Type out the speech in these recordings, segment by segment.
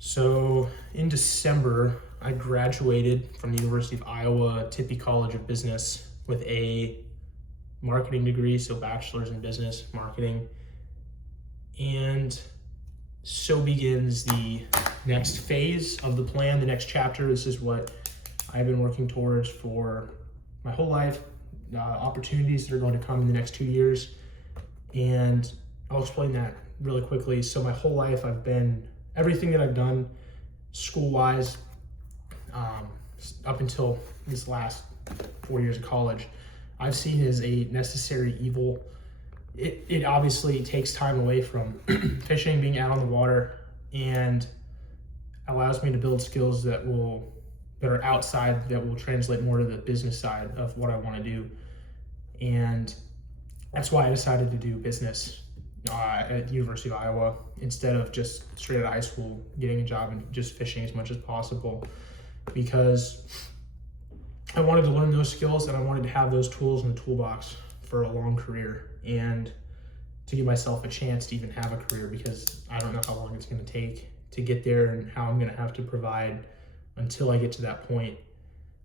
So in December, I graduated from the University of Iowa Tippie College of Business with a marketing degree, so bachelor's in business marketing. And so begins the next phase of the plan, the next chapter. This is what I've been working towards for my whole life, opportunities that are going to come in the next 2 years. And I'll explain that really quickly. So my whole life, everything that I've done school-wise, up until this last 4 years of college, I've seen as a necessary evil. It obviously takes time away from fishing, being out on the water, and allows me to build skills that are outside, that will translate more to the business side of what I want to do. And that's why I decided to do business at the University of Iowa instead of just straight out of high school getting a job and just fishing as much as possible, because I wanted to learn those skills and I wanted to have those tools in the toolbox for a long career, and to give myself a chance to even have a career, because I don't know how long it's going to take to get there and how I'm going to have to provide until I get to that point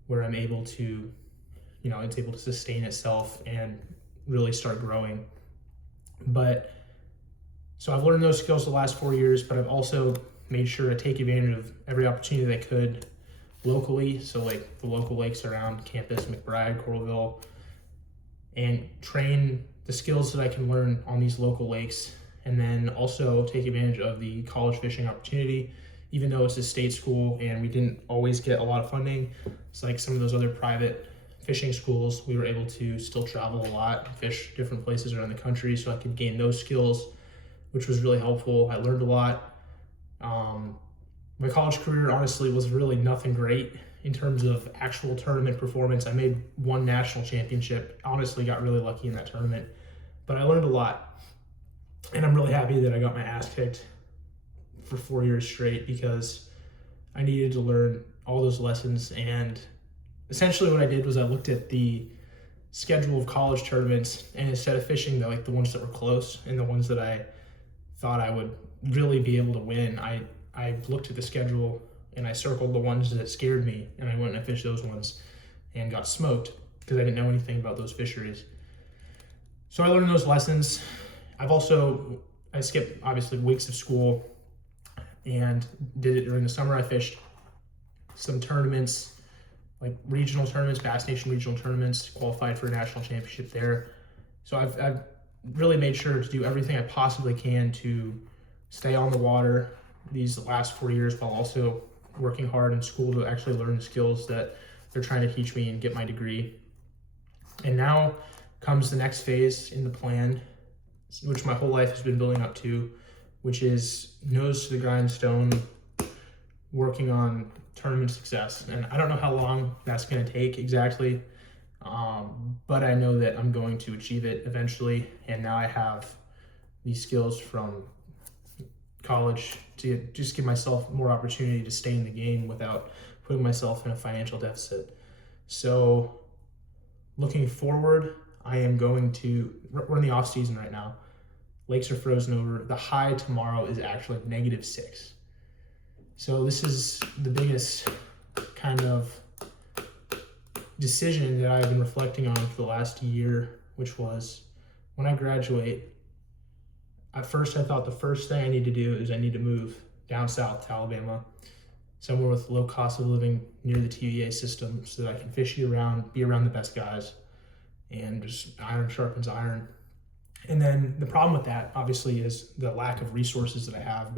where I'm able to, it's able to sustain itself and really start growing. But so I've learned those skills the last 4 years, but I've also made sure to take advantage of every opportunity that I could locally. So like the local lakes around campus, McBride, Coralville, and train the skills that I can learn on these local lakes. And then also take advantage of the college fishing opportunity, even though it's a state school and we didn't always get a lot of funding. It's like some of those other private fishing schools, we were able to still travel a lot, fish different places around the country, so I could gain those skills, which was really helpful. I learned a lot. My college career honestly was really nothing great in terms of actual tournament performance. I made one national championship, honestly got really lucky in that tournament, but I learned a lot. And I'm really happy that I got my ass kicked for 4 years straight, because I needed to learn all those lessons. And essentially what I did was I looked at the schedule of college tournaments, and instead of fishing the ones that were close and the ones that I thought I would really be able to win, I looked at the schedule and I circled the ones that scared me, and I went and I fished those ones and got smoked because I didn't know anything about those fisheries. So I learned those lessons. I skipped obviously weeks of school and did it during the summer. I fished some tournaments, like regional tournaments, Bass Nation regional tournaments, qualified for a national championship there. So I've really made sure to do everything I possibly can to stay on the water these last 4 years, while also working hard in school to actually learn the skills that they're trying to teach me and get my degree. And now comes the next phase in the plan, which my whole life has been building up to, which is nose to the grindstone, working on tournament success. And I don't know how long that's going to take exactly, but I know that I'm going to achieve it eventually. And now I have these skills from college to just give myself more opportunity to stay in the game without putting myself in a financial deficit. So looking forward, we're in the off season right now. Lakes are frozen over. The high tomorrow is actually -6. So this is the biggest kind of decision that I've been reflecting on for the last year, which was when I graduate. At first, I thought the first thing I need to do is I need to move down south to Alabama, somewhere with low cost of living near the TVA system, so that I can fish year-round, be around the best guys, and just iron sharpens iron. And then the problem with that, obviously, is the lack of resources that I have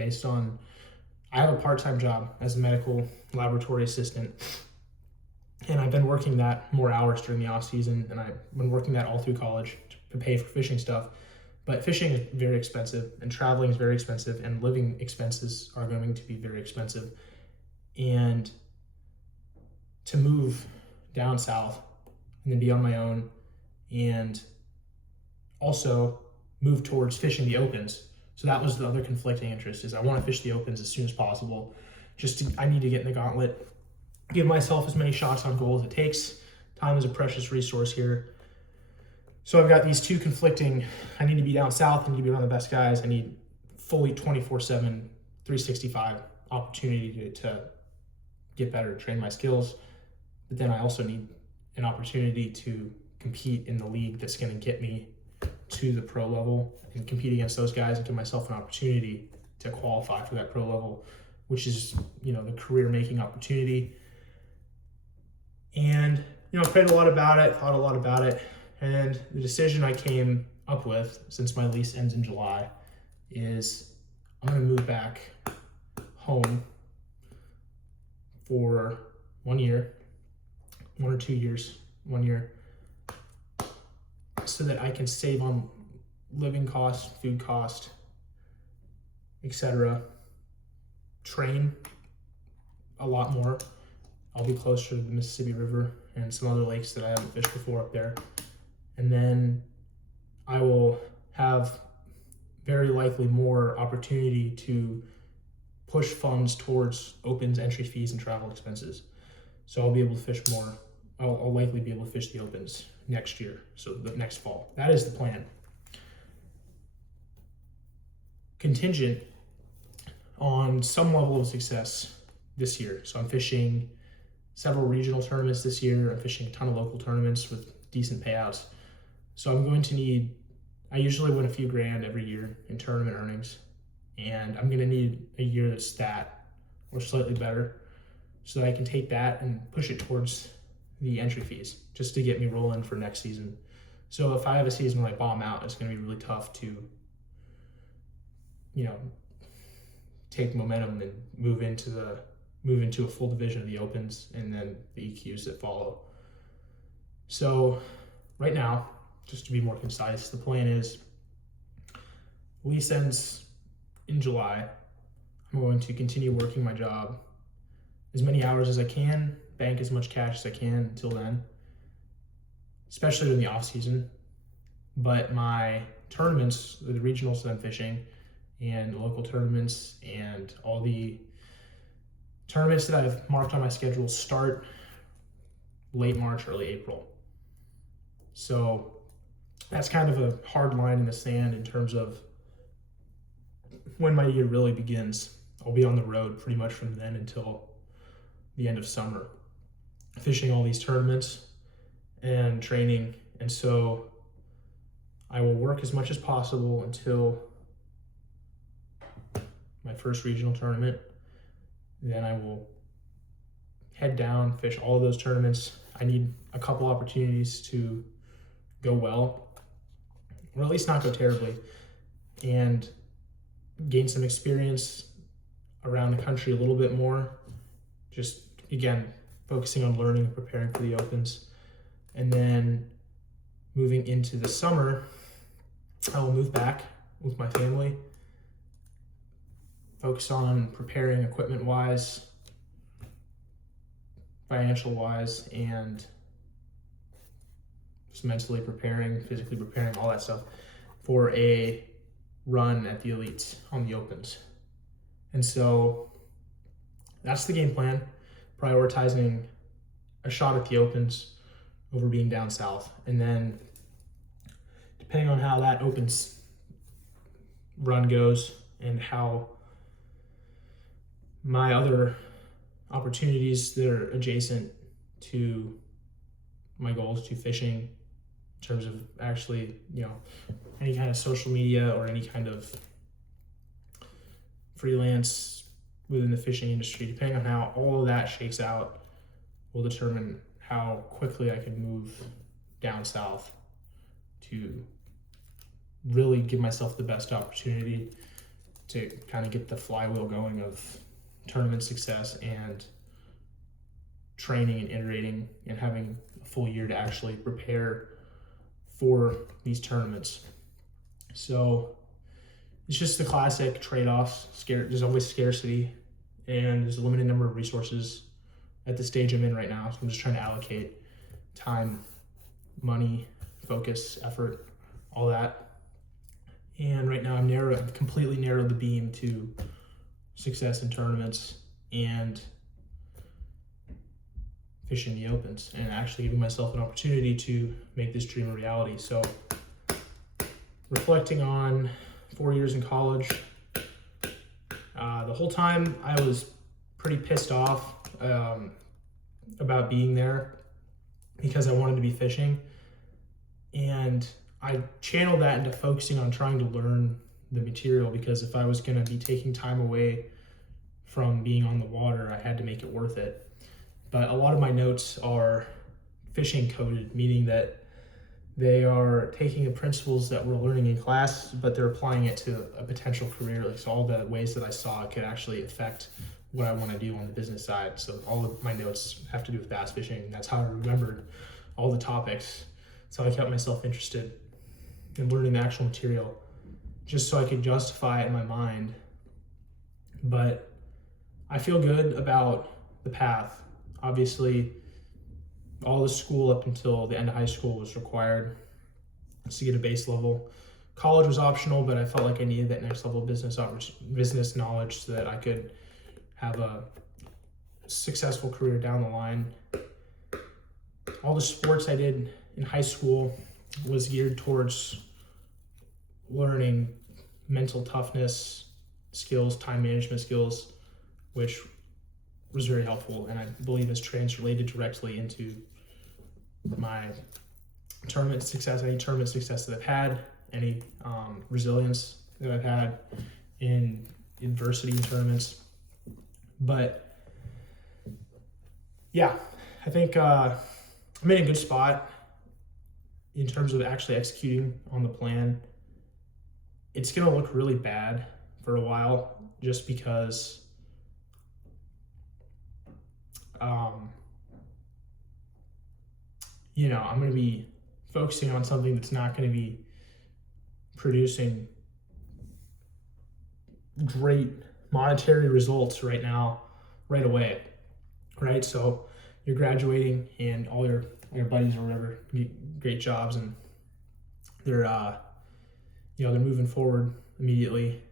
I have a part-time job as a medical laboratory assistant, and I've been working that more hours during the off season, and I've been working that all through college to pay for fishing stuff. But fishing is very expensive, and traveling is very expensive, and living expenses are going to be very expensive. And to move down south and then be on my own, and also move towards fishing the opens. So that was the other conflicting interest, is I want to fish the opens as soon as possible. I need to get in the gauntlet, give myself as many shots on goal as it takes. Time is a precious resource here. So I've got these two conflicting, I need to be down south, I need to be around the best guys, I need fully 24/7, 365 opportunity to get better, train my skills, but then I also need an opportunity to compete in the league that's going to get me to the pro level and compete against those guys and give myself an opportunity to qualify for that pro level, which is, you know, the career making opportunity. And, you know, I prayed a lot about it, thought a lot about it. And the decision I came up with, since my lease ends in July, is I'm going to move back home for 1 year, 1 or 2 years, 1 year, so that I can save on living costs, food cost, etc. Train a lot more. I'll be closer to the Mississippi River and some other lakes that I haven't fished before up there. And then I will have very likely more opportunity to push funds towards Opens, entry fees, and travel expenses. So I'll be able to fish more. I'll likely be able to fish the Opens next year, so the next fall. That is the plan. Contingent on some level of success this year. So I'm fishing several regional tournaments this year. I'm fishing a ton of local tournaments with decent payouts. So I'm going to need, I usually win a few grand every year in tournament earnings, and I'm going to need a year that's that or slightly better so that I can take that and push it towards the entry fees just to get me rolling for next season. So if I have a season where I bomb out, it's going to be really tough to, you know, take momentum and move into a full division of the Opens and then the EQs that follow. So right now, just to be more concise, the plan is lease ends in July. I'm going to continue working my job as many hours as I can, bank as much cash as I can until then, especially in the off season. But my tournaments, the regionals that I'm fishing and local tournaments and all the tournaments that I've marked on my schedule start late March, early April. So that's kind of a hard line in the sand in terms of when my year really begins. I'll be on the road pretty much from then until the end of summer, fishing all these tournaments and training. And so I will work as much as possible until my first regional tournament. Then I will head down, fish all of those tournaments. I need a couple opportunities to go well, or at least not go terribly, and gain some experience around the country a little bit more. Just, again, focusing on learning and preparing for the Opens. And then moving into the summer, I will move back with my family, focus on preparing equipment-wise, financial-wise, and just mentally preparing, physically preparing, all that stuff for a run at the elites on the Opens. And so that's the game plan, prioritizing a shot at the Opens over being down south. And then depending on how that Opens run goes and how my other opportunities that are adjacent to my goals to fishing, in terms of actually, you know, any kind of social media or any kind of freelance within the fishing industry, depending on how all of that shakes out, will determine how quickly I can move down south to really give myself the best opportunity to kind of get the flywheel going of tournament success and training and iterating and having a full year to actually prepare for these tournaments. So it's just the classic trade-offs. There's always scarcity, and there's a limited number of resources at the stage I'm in right now. So I'm just trying to allocate time, money, focus, effort, all that. And right now I've completely narrowed the beam to success in tournaments and fishing the Opens, and actually giving myself an opportunity to make this dream a reality. So reflecting on 4 years in college, The whole time I was pretty pissed off about being there because I wanted to be fishing. And I channeled that into focusing on trying to learn the material, because if I was going to be taking time away from being on the water, I had to make it worth it. But a lot of my notes are fishing coded, meaning that they are taking the principles that we're learning in class, but they're applying it to a potential career. Like, so all the ways that I saw it could actually affect what I want to do on the business side. So all of my notes have to do with bass fishing. That's how I remembered all the topics. So I kept myself interested in learning the actual material, just so I could justify it in my mind. But I feel good about the path. Obviously, all the school up until the end of high school was required to get a base level. College was optional, but I felt like I needed that next level of business knowledge so that I could have a successful career down the line. All the sports I did in high school was geared towards learning mental toughness skills, time management skills, which was very helpful, and I believe has translated directly into my tournament success, any tournament success that I've had, any resilience that I've had in adversity in tournaments. But yeah, I think I'm in a good spot in terms of actually executing on the plan. It's going to look really bad for a while, just because I'm going to be focusing on something that's not going to be producing great monetary results right away, right? So you're graduating and all your buddies or whatever get great jobs, and they're they're moving forward immediately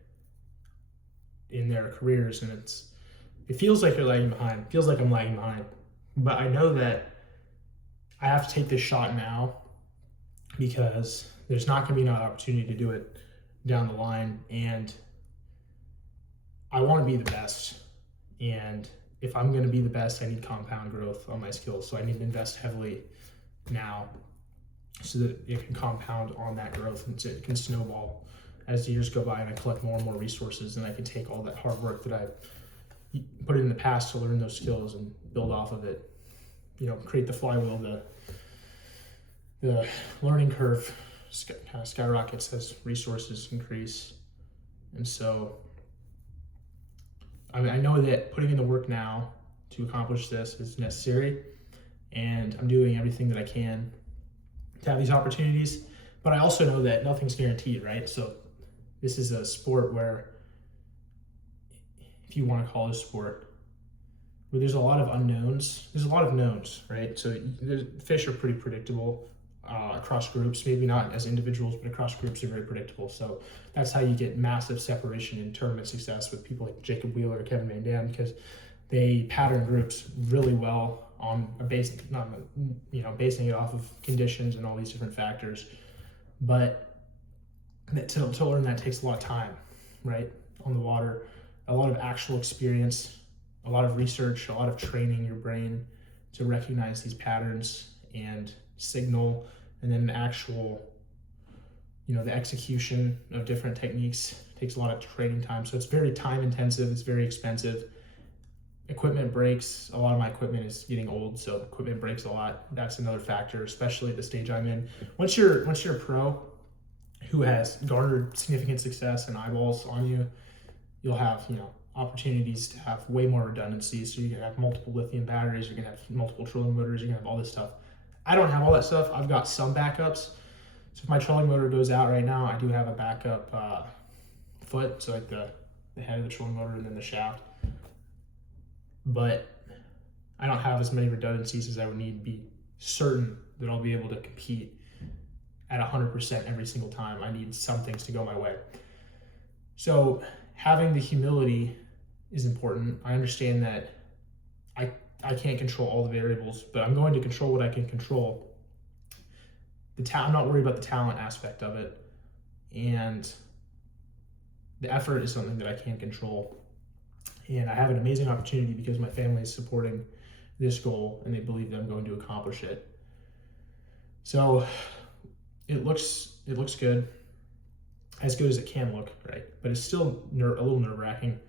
in their careers, and it feels like you're lagging behind. It feels like I'm lagging behind, but I know that I have to take this shot now, because there's not going to be another opportunity to do it down the line, and I want to be the best. And if I'm going to be the best, I need compound growth on my skills. So I need to invest heavily now so that it can compound on that growth, and so it can snowball as the years go by and I collect more and more resources, and I can take all that hard work that I put in the past to learn those skills and build off of it. Create the flywheel, the learning curve kind of skyrockets as resources increase. And so I know that putting in the work now to accomplish this is necessary, and I'm doing everything that I can to have these opportunities. But I also know that nothing's guaranteed, right? So this is a sport where, if you want to call it a sport, where there's a lot of unknowns, there's a lot of knowns, right? So fish are pretty predictable across groups, maybe not as individuals, but across groups are very predictable. So that's how you get massive separation in tournament success with people like Jacob Wheeler or Kevin Van Dam, because they pattern groups really well on basing it off of conditions and all these different factors. But to learn that takes a lot of time, right? On the water, a lot of actual experience, a lot of research, a lot of training your brain to recognize these patterns and signal, and then actual, the execution of different techniques takes a lot of training time. So it's very time intensive, it's very expensive. Equipment breaks. A lot of my equipment is getting old, so equipment breaks a lot. That's another factor, especially at the stage I'm in. Once you're a pro who has garnered significant success and eyeballs on you, you'll have, opportunities to have way more redundancy. So you're gonna have multiple lithium batteries, you're gonna have multiple trolling motors, you're gonna have all this stuff. I don't have all that stuff. I've got some backups. So if my trolling motor goes out right now, I do have a backup foot, so like the head of the trolling motor and then the shaft. But I don't have as many redundancies as I would need to be certain that I'll be able to compete at 100% every single time. I need some things to go my way. So having the humility is important. I understand that I can't control all the variables, but I'm going to control what I can control. I'm not worried about the talent aspect of it, and the effort is something that I can't control. And I have an amazing opportunity because my family is supporting this goal and they believe that I'm going to accomplish it. So it looks good, as good as it can look, right? But it's still a little nerve-wracking,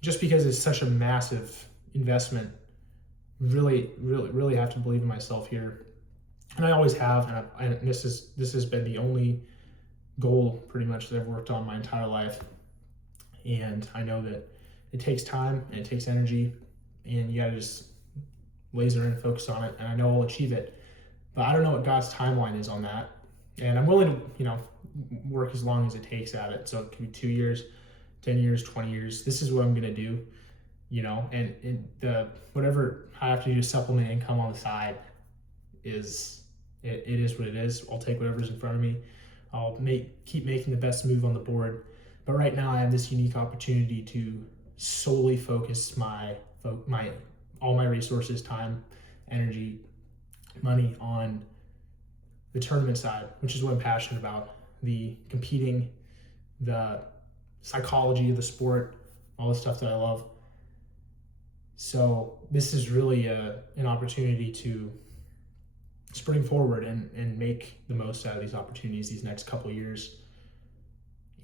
just because it's such a massive investment. Really have to believe in myself here, and I always have. And this has been the only goal pretty much that I've worked on my entire life. And I know that it takes time and it takes energy, and you gotta just laser in and focus on it. And I know I'll achieve it, but I don't know what God's timeline is on that. And I'm willing to, work as long as it takes at it. So it can be 2 years, 10 years, 20 years. This is what I'm gonna do, and the whatever I have to do to supplement income on the side it is what it is. I'll take whatever's in front of me. I'll keep making the best move on the board. But right now I have this unique opportunity to solely focus all my resources, time, energy, money on the tournament side, which is what I'm passionate about. The competing, the psychology of the sport, all the stuff that I love. So this is really an opportunity to spring forward and make the most out of these opportunities these next couple of years.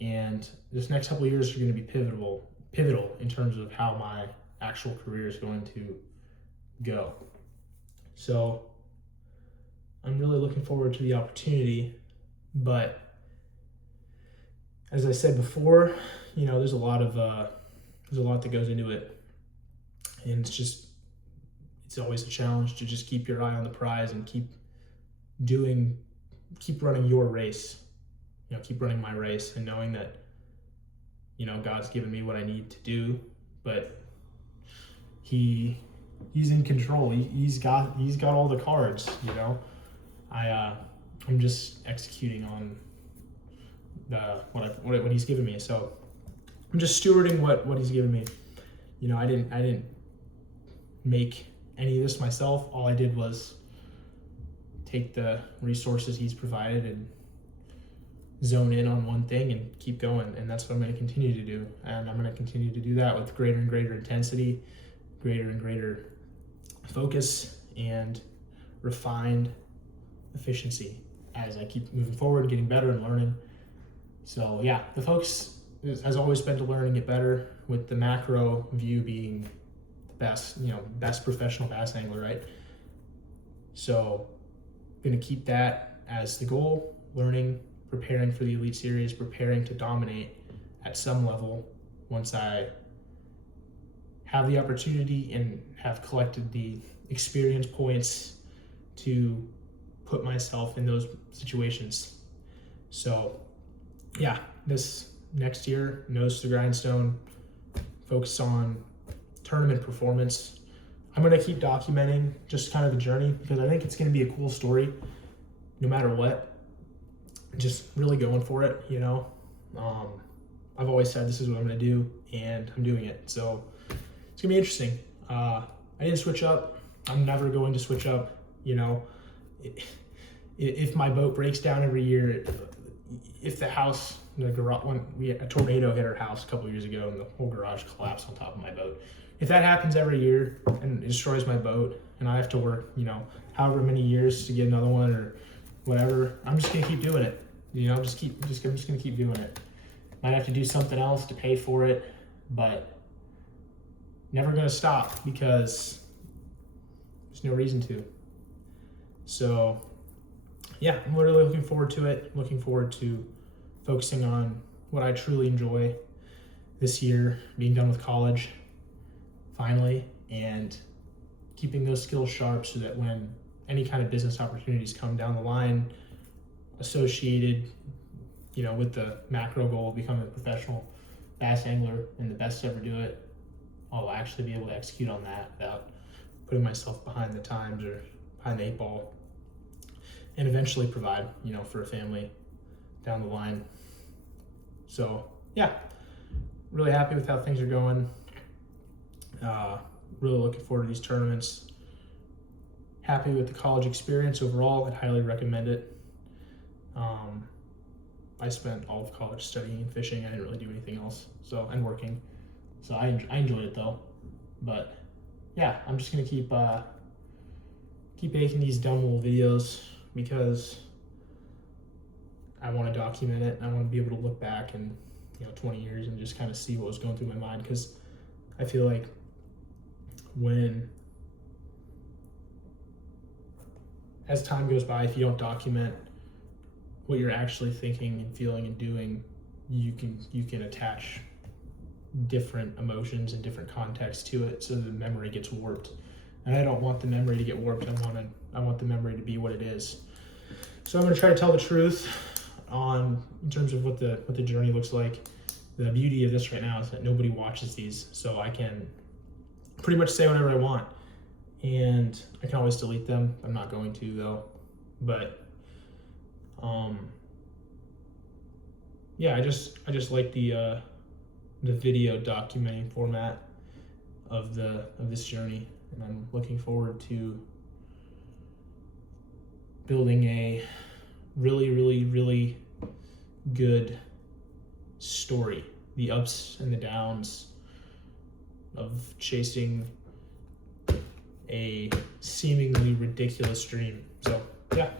And this next couple of years are going to be pivotal in terms of how my actual career is going to go. So I'm really looking forward to the opportunity, but as I said before, there's a lot that goes into it, and it's always a challenge to just keep your eye on the prize and keep running your race. Keep running my race and knowing that, God's given me what I need to do, but He's in control. He's got all the cards. I'm just executing on what He's given me. So I'm just stewarding what He's given me. I didn't make any of this myself. All I did was take the resources He's provided and zone in on one thing and keep going. And that's what I'm going to continue to do. And I'm going to continue to do that with greater and greater intensity, greater and greater focus, and refined efficiency as I keep moving forward, getting better and learning. So yeah, the focus has always been to learn and get better, with the macro view being the best professional bass angler, right? So I'm going to keep that as the goal, learning, preparing for the Elite Series, preparing to dominate at some level once I have the opportunity and have collected the experience points to put myself in those situations. So yeah, this next year, nose to the grindstone, focus on tournament performance. I'm going to keep documenting just kind of the journey, because I think it's going to be a cool story no matter what. Just really going for it, I've always said this is what I'm going to do, and I'm doing it. So it's going to be interesting. I didn't switch up. I'm never going to switch up. If my boat breaks down every year, if the house, the garage, when a tornado hit our house a couple years ago and the whole garage collapsed on top of my boat, if that happens every year and it destroys my boat and I have to work, however many years to get another one or whatever, I'm just gonna keep doing it. I'm just gonna keep doing it. Might have to do something else to pay for it, but never gonna stop, because there's no reason to. So yeah, I'm really looking forward to it. Looking forward to focusing on what I truly enjoy this year, being done with college finally, and keeping those skills sharp so that when any kind of business opportunities come down the line associated, with the macro goal of becoming a professional bass angler and the best to ever do it, I'll actually be able to execute on that without putting myself behind the times or behind the 8 ball, and eventually provide, for a family down the line. So yeah, really happy with how things are going. Really looking forward to these tournaments. Happy with the college experience overall. I'd highly recommend it. I spent all of college studying and fishing. I didn't really do anything else. And working. So I enjoyed it though. But yeah, I'm just gonna keep making these dumb little videos because I want to document it. I want to be able to look back in 20 years and just kind of see what was going through my mind, because I feel like as time goes by, if you don't document what you're actually thinking and feeling and doing, you can attach different emotions and different contexts to it, so the memory gets warped. And I don't want the memory to get warped. I want the memory to be what it is. So I'm going to try to tell the truth in terms of what the journey looks like. The beauty of this right now is that nobody watches these, so I can pretty much say whatever I want, and I can always delete them. I'm not going to though, but yeah, I just like the video documenting format of this journey, and I'm looking forward to building a really, really, really good story, the ups and the downs of chasing a seemingly ridiculous dream. So yeah,